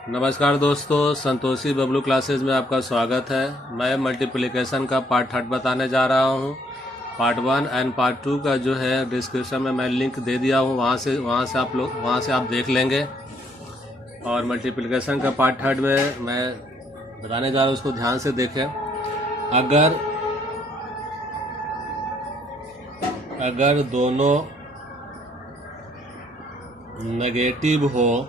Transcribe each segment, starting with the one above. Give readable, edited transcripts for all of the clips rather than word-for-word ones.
नमस्कार दोस्तों, संतोषी बबलू क्लासेस में आपका स्वागत है। मैं मल्टीप्लिकेशन का पार्ट 3 बताने जा रहा हूं। पार्ट 1 एंड पार्ट 2 का जो है डिस्क्रिप्शन में मैं लिंक दे दिया हूं, वहां से आप देख लेंगे। और मल्टीप्लिकेशन का पार्ट 3 में मैं बताने जा रहा हूं, उसको ध्यान से देखें। अगर दोनों नेगेटिव हो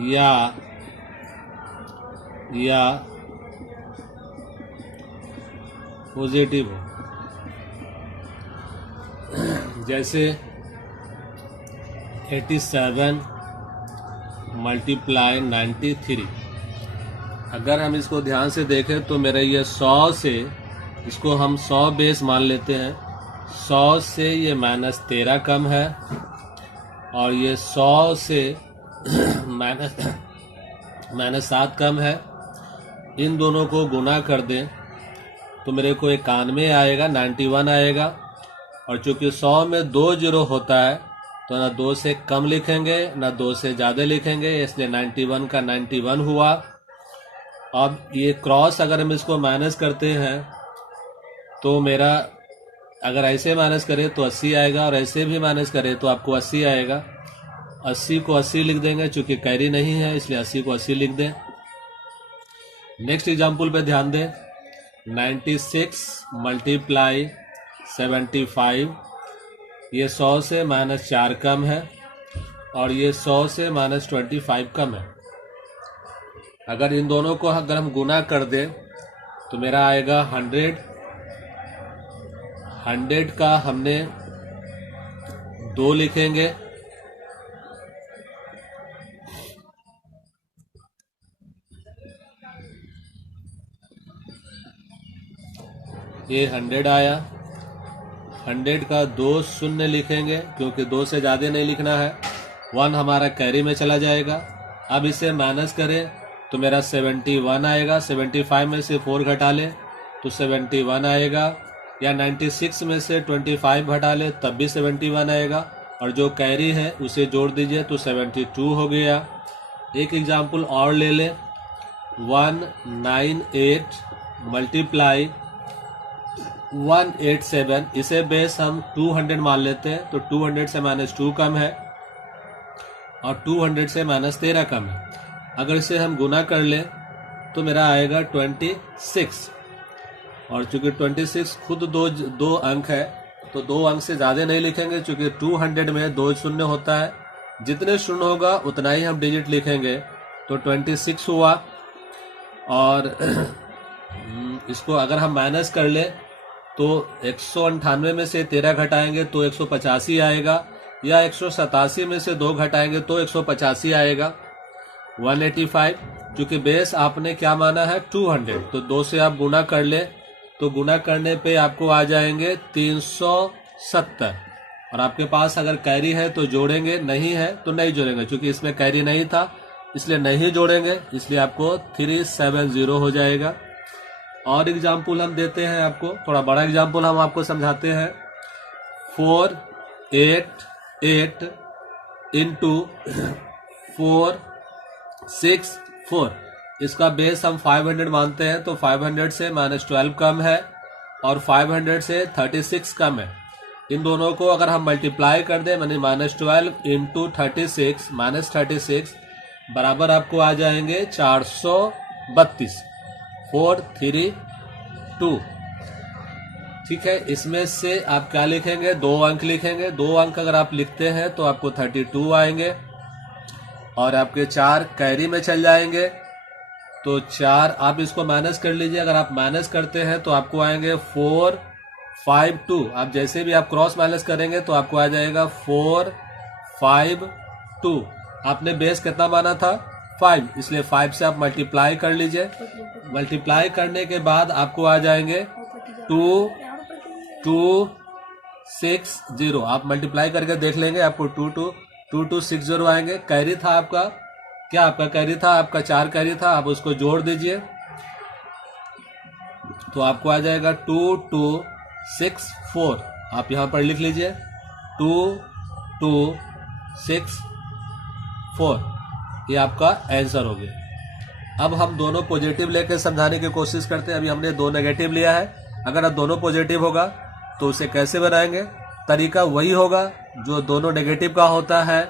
या पॉजिटिव हो, जैसे 87 मल्टीप्लाई 93। अगर हम इसको ध्यान से देखें तो मेरा ये 100 से, इसको हम 100 बेस मान लेते हैं। 100 से ये -13 कम है, और ये 100 से -7 कम है। इन दोनों को गुना कर दें तो मेरे को 91 आएगा, 91 आएगा। और चूंकि 100 में 2 जीरो होता है तो ना 2 से कम लिखेंगे ना 2 से ज़्यादा लिखेंगे, इसलिए 91 का 91 हुआ। अब ये क्रॉस अगर हम इसको माइनस करते हैं तो मेरा, अगर ऐसे माइनस करें तो 80 आएगा, और ऐसे भी माइनस करें तो आपको 80 आएगा। 80 को 80 लिख देंगे, चूंकि कैरी नहीं है इसलिए 80 को 80 लिख दें। नेक्स्ट एग्जाम्पल पे ध्यान दें। 96 मल्टीप्लाई 75, ये 100 से -4 कम है, और ये 100 से -25 कम है। अगर इन दोनों को अगर हम गुना कर दें तो मेरा आएगा 100। 100 का हमने 2 लिखेंगे, ये 100 आया। 100 का 2 शून्य लिखेंगे, क्योंकि 2 से ज़्यादा नहीं लिखना है। 1 हमारा कैरी में चला जाएगा। अब इसे माइनस करें तो मेरा 71 आएगा। 75 में से 4 घटा ले तो 71 आएगा, या 96 में से 25 घटा ले तब भी 71 आएगा, और जो कैरी है उसे जोड़ दीजिए तो 72 हो गया। एक एग्जाम्पल और ले लें। 198 मल्टीप्लाई 187, इसे बेस हम 200 मान लेते हैं, तो 200 से -2 कम है, और 200 से -13 कम है। अगर इसे हम गुना कर लें तो मेरा आएगा 26, और चूंकि 26 खुद दो अंक है तो 2 अंक से ज़्यादा नहीं लिखेंगे, चूंकि 200 में 2 शून्य होता है। जितने शून्य होगा उतना ही हम डिजिट लिखेंगे, तो 26 हुआ। और इसको अगर हम माइनस कर ले तो 198 में से 13 घटाएंगे तो 185 आएगा, या 187 में से 2 घटाएंगे तो 185 आएगा। 185, चूंकि बेस आपने क्या माना है 200, तो 2 से आप गुना कर ले तो गुना करने पे आपको आ जाएंगे 370। और आपके पास अगर कैरी है तो जोड़ेंगे, नहीं है तो नहीं जोड़ेंगे। चूंकि इसमें कैरी नहीं था इसलिए नहीं जोड़ेंगे, इसलिए आपको 370 हो जाएगा। और एग्जाम्पल हम देते हैं आपको, थोड़ा बड़ा एग्जाम्पल हम आपको समझाते हैं। 488 इंटू 464, इसका बेस हम 500 मानते हैं, तो 500 से -12 कम है, और 500 से 36 कम है। इन दोनों को अगर हम मल्टीप्लाई कर दें, यानी -12 इंटू 36 -36 बराबर आपको आ जाएंगे 432। 432, ठीक है। इसमें से आप क्या लिखेंगे, 2 अंक लिखेंगे। 2 अंक अगर आप लिखते हैं तो आपको 32 आएंगे, और आपके 4 कैरी में चल जाएंगे, तो 4 आप इसको माइनस कर लीजिए। अगर आप माइनस करते हैं तो आपको आएंगे 452। आप जैसे भी आप क्रॉस माइनस करेंगे तो आपको आ जाएगा 452। आपने बेस कितना माना था 5, इसलिए 5 से आप मल्टीप्लाई कर लीजिए। मल्टीप्लाई करने के बाद आपको आ जाएंगे 2260। आप मल्टीप्लाई करके देख लेंगे, आपको 2260 आएंगे। कैरी था आपका, क्या आपका कैरी था, आपका 4 कैरी था, आप उसको जोड़ दीजिए तो आपको आ जाएगा 2264। आप यहाँ पर लिख लीजिए 2264। 4। ये आपका आंसर हो गया। अब हम दोनों पॉजिटिव लेकर समझाने की कोशिश करते हैं। अभी हमने 2 नेगेटिव लिया है। अगर अब दोनों पॉजिटिव होगा तो उसे कैसे बनाएंगे? तरीका वही होगा जो दोनों नेगेटिव का होता है।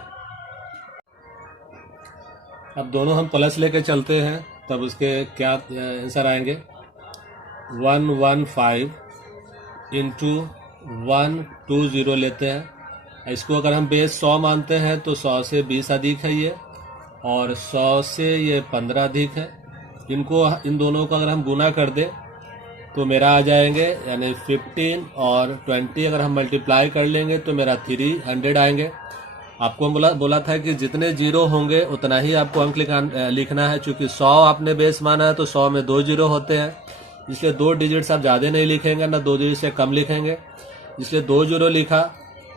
अब दोनों हम प्लस लेके चलते हैं, तब उसके क्या आंसर आएंगे? 115 इंटू 120 लेते हैं। इसको अगर हम बेस 100 मानते हैं तो 100 से 20 अधिक है ये, और 100 से ये 15 अधिक है। इन दोनों को अगर हम गुना कर दें तो मेरा आ जाएंगे, यानी 15 और 20 अगर हम मल्टीप्लाई कर लेंगे तो मेरा 300 आएंगे। आपको बोला था कि जितने जीरो होंगे उतना ही आपको अंक लिखना है। चूंकि 100 आपने बेस माना है तो 100 में 2 जीरो होते हैं, इसलिए 2 डिजिट्स आप ज़्यादा नहीं लिखेंगे, ना 2 डिजिट से कम लिखेंगे, इसलिए 2 जीरो लिखा।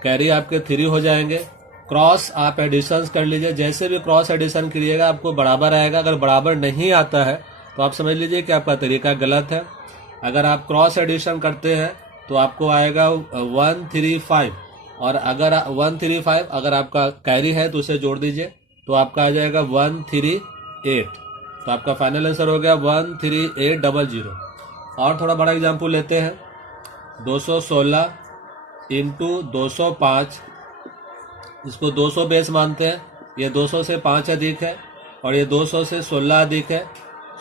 कैरी आपके 3 हो जाएंगे। क्रॉस आप एडिशन कर लीजिए, जैसे भी क्रॉस एडिशन करिएगा आपको बराबर आएगा। अगर बराबर नहीं आता है तो आप समझ लीजिए कि आपका तरीका गलत है। अगर आप क्रॉस एडिशन करते हैं तो आपको आएगा 135, और अगर 135 अगर आपका कैरी है तो उसे जोड़ दीजिए तो आपका आ जाएगा 138। तो आपका फाइनल आंसर हो गया 13800। और थोड़ा बड़ा एग्जाम्पल लेते हैं। 216 इंटू 205, इसको 200 बेस मानते हैं। ये 200 से 5 अधिक है और ये 200 से 16 अधिक है।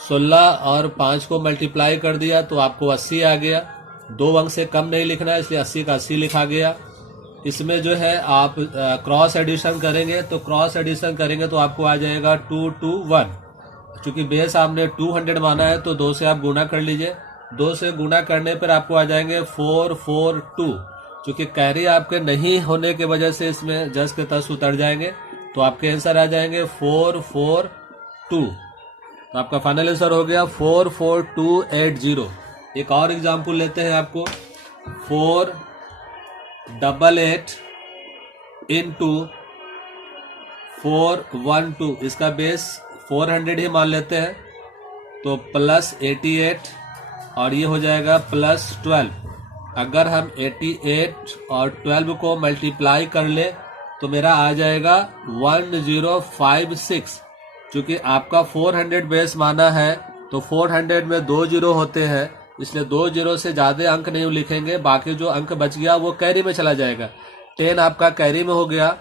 16 और 5 को मल्टीप्लाई कर दिया तो आपको 80 आ गया। 2 अंक से कम नहीं लिखना है, इसलिए 80 का 80 लिखा गया। इसमें जो है आप क्रॉस एडिशन करेंगे तो आपको आ जाएगा 221। चूंकि बेस आपने 200 माना है तो 2 से आप गुना कर लीजिए। 2 से गुना करने पर आपको आ जाएंगे 442। चूंकि कैरी आपके नहीं होने की वजह से इसमें जस के तस उतर जाएंगे, तो आपके आंसर आ जाएंगे 442। तो आपका फाइनल आंसर हो गया 44280। एक और एग्जाम्पल लेते हैं आपको। 488 इंटू 412, इसका बेस 400 ही मान लेते हैं, तो प्लस 88 और ये हो जाएगा प्लस 12। अगर हम 88 और 12 को मल्टीप्लाई कर ले तो मेरा आ जाएगा 1056। चूंकि आपका 400 बेस माना है तो 400 में 2 जीरो होते हैं, इसलिए 2 जीरो से ज्यादा अंक नहीं लिखेंगे। बाकी जो अंक बच गया वो कैरी में चला जाएगा। 10 आपका कैरी में हो गया।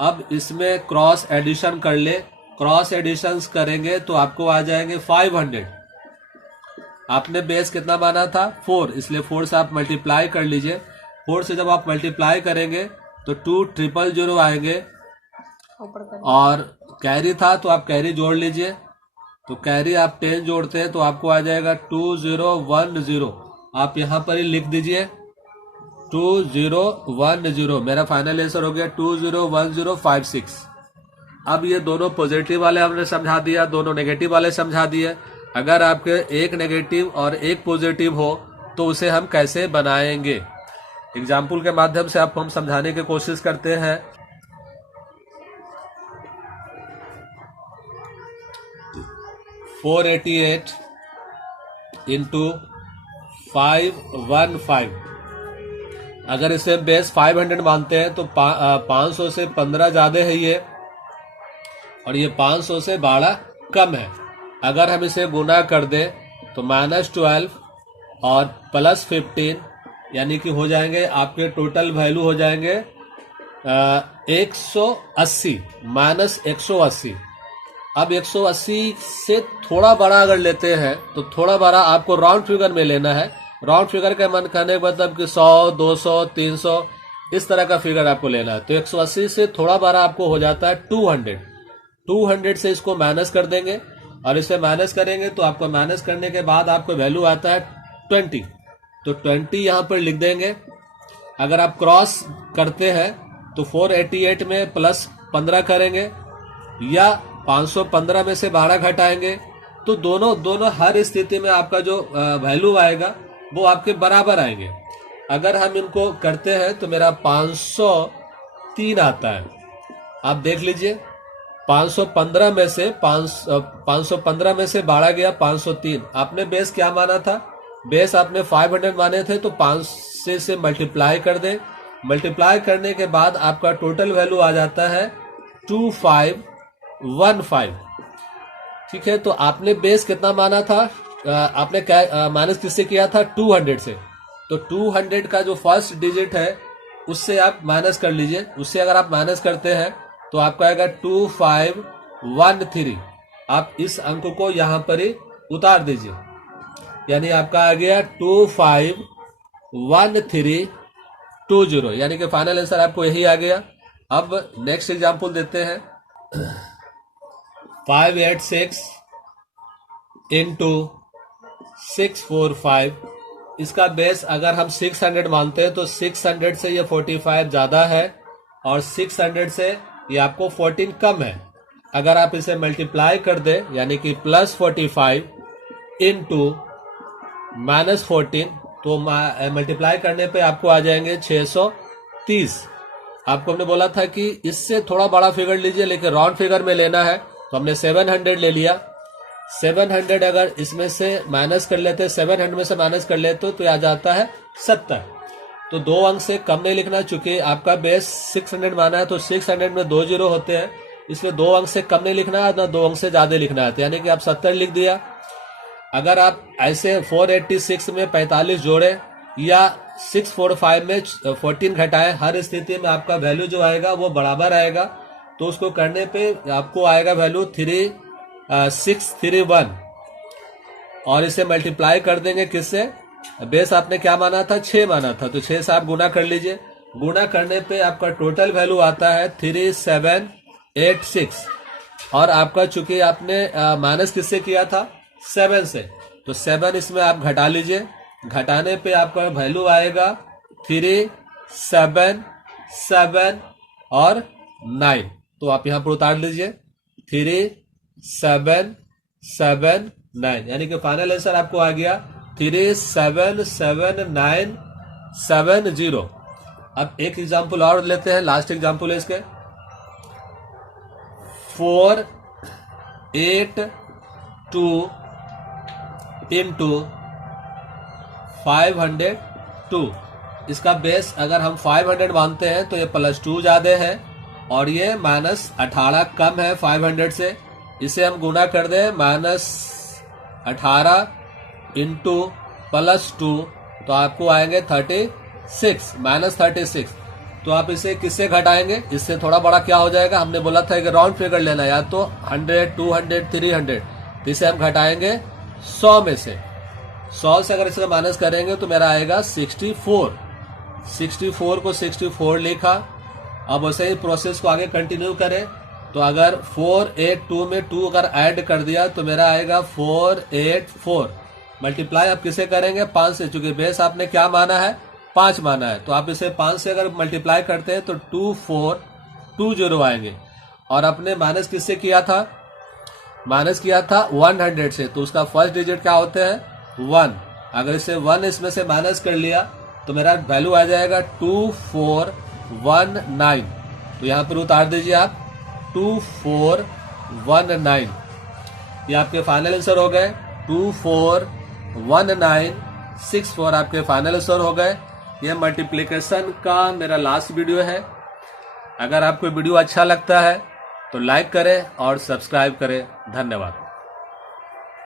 अब इसमें क्रॉस एडिशन कर ले। क्रॉस एडिशन करेंगे तो आपको आ जाएंगे 500। आपने बेस कितना माना था? 4, इसलिए 4 से आप मल्टीप्लाई कर लीजिए। 4 से जब आप मल्टीप्लाई करेंगे तो 2000 आएंगे, और कैरी था तो आप कैरी जोड़ लीजिए। तो कैरी आप 10 जोड़ते हैं तो आपको आ जाएगा 2010। आप यहाँ पर ही लिख दीजिए 2010। मेरा फाइनल आंसर हो गया 201056। अब ये दोनों पॉजिटिव वाले हमने समझा दिया, दोनों नेगेटिव वाले समझा दिए। अगर आपके एक नेगेटिव और एक पॉजिटिव हो तो उसे हम कैसे बनाएंगे? एग्जाम्पल के माध्यम से आपको हम समझाने की कोशिश करते हैं। फोर 488 इंटू 515, अगर इसे बेस 500 मानते हैं तो 500 से 15 ज्यादा है ये, और ये 500 से 12 कम है। अगर हम इसे गुना कर दें तो -12 और +15, यानी कि हो जाएंगे आपके टोटल वैल्यू हो जाएंगे 180 -180। अब 180 से थोड़ा बड़ा अगर लेते हैं तो थोड़ा बड़ा आपको राउंड फिगर में लेना है। राउंड फिगर का मन करने का मतलब कि 100, 200, 300 इस तरह का फिगर आपको लेना है। तो 180 से थोड़ा बड़ा आपको हो जाता है 200। 200 से इसको माइनस कर देंगे, और इसे माइनस करेंगे तो आपको माइनस करने के बाद आपको वैल्यू आता है 20। तो 20 यहाँ पर लिख देंगे। अगर आप क्रॉस करते हैं तो 488 में +15 करेंगे, या 515 में से 12 घटाएंगे, तो दोनों हर स्थिति में आपका जो वैल्यू आएगा वो आपके बराबर आएंगे। अगर हम इनको करते हैं तो मेरा 503 आता है। आप देख लीजिए 515 में से 515 में से 12 गया 503। आपने बेस क्या माना था? बेस आपने 500 माने थे, तो 5 से मल्टीप्लाई कर दे। मल्टीप्लाई करने के बाद आपका टोटल वैल्यू आ जाता है 15। ठीक है, तो आपने बेस कितना माना था, आपने क्या माइनस किससे किया था, 200 से। तो 200 का जो फर्स्ट डिजिट है उससे आप माइनस कर लीजिए। उससे अगर आप माइनस करते हैं तो आपका आएगा 2513। आप इस अंक को यहां पर ही उतार दीजिए, यानी आपका आ गया 251320, यानी कि फाइनल आंसर आपको यही आ गया। अब नेक्स्ट एग्जांपल देते हैं। 586 इंटू 645। इसका बेस अगर हम 600 मानते हैं तो 600 से ये 45 ज्यादा है और 600 से ये आपको 14 कम है। अगर आप इसे मल्टीप्लाई कर दे, यानी कि +45 इंटू -14, तो मल्टीप्लाई करने पे आपको आ जाएंगे 630। आपको हमने बोला था कि इससे थोड़ा बड़ा फिगर लीजिए, लेकिन राउंड फिगर में लेना है, तो हमने 700 ले लिया। 700 अगर इसमें से माइनस कर लेते, 700 में से माइनस कर लेते तो आ जाता है 70। तो 2 अंक से कम नहीं लिखना, चूंकि आपका बेस 600 माना है तो 600 में 2 जीरो होते हैं, इसलिए 2 अंक से कम नहीं लिखना है ना 2 अंक से ज्यादा लिखना है, यानी कि आप 70 लिख दिया। अगर आप ऐसे 486 में 45 जोड़े या 645 में 14 घटाएं, हर स्थिति में आपका वैल्यू जो आएगा वो बराबर आएगा। तो उसको करने पे आपको आएगा वैल्यू 3631, और इसे मल्टीप्लाई कर देंगे किससे, बेस आपने क्या माना था, 6 माना था, तो 6 से आप गुना कर लीजिए। गुना करने पे आपका टोटल वैल्यू आता है 3786, और आपका चूंकि आपने माइनस किससे किया था, 7 से, तो 7 इसमें आप घटा लीजिए। घटाने पे आपका वैल्यू आएगा 377 और 9, तो आप यहां पर उतार लीजिए 3779, यानी कि फाइनल आंसर आपको आ गया 377970। अब एक एग्जांपल और लेते हैं, लास्ट एग्जांपल है इसके। 482 इंटू 502। इसका बेस अगर हम 500 मानते हैं तो ये +2 ज्यादा है और ये -18 कम है 500 से। इसे हम गुना कर दें, -18 इंटू +2, तो आपको आएंगे 36, -36। तो आप इसे किससे घटाएंगे, इससे थोड़ा बड़ा क्या हो जाएगा, हमने बोला था कि राउंड फिगर लेना, या तो 100, 200, 300, तो इसे हम घटाएंगे 100 में से। 100 से अगर इसे माइनस करेंगे तो मेरा आएगा 64। 64 को 64 लिखा। अब वैसे ही प्रोसेस को आगे कंटिन्यू करें, तो अगर 482 में 2 अगर ऐड कर दिया तो मेरा आएगा 484। मल्टीप्लाई आप किसे करेंगे, 5 से, चूंकि बेस आपने क्या माना है, 5 माना है, तो आप इसे 5 से अगर मल्टीप्लाई करते हैं तो 2420 आएंगे। और अपने माइनस किससे किया था, माइनस किया था 100 से, तो उसका फर्स्ट डिजिट क्या होते हैं, 1। अगर इसे 1 इसमें से माइनस कर लिया तो मेरा वैल्यू आ जाएगा 2419, तो यहां पर उतार दीजिए आप 2419। ये आपके फाइनल आंसर हो गए 241964, आपके फाइनल आंसर हो गए। ये मल्टीप्लिकेशन का मेरा लास्ट वीडियो है। अगर आपको वीडियो अच्छा लगता है तो लाइक करें और सब्सक्राइब करें। धन्यवाद।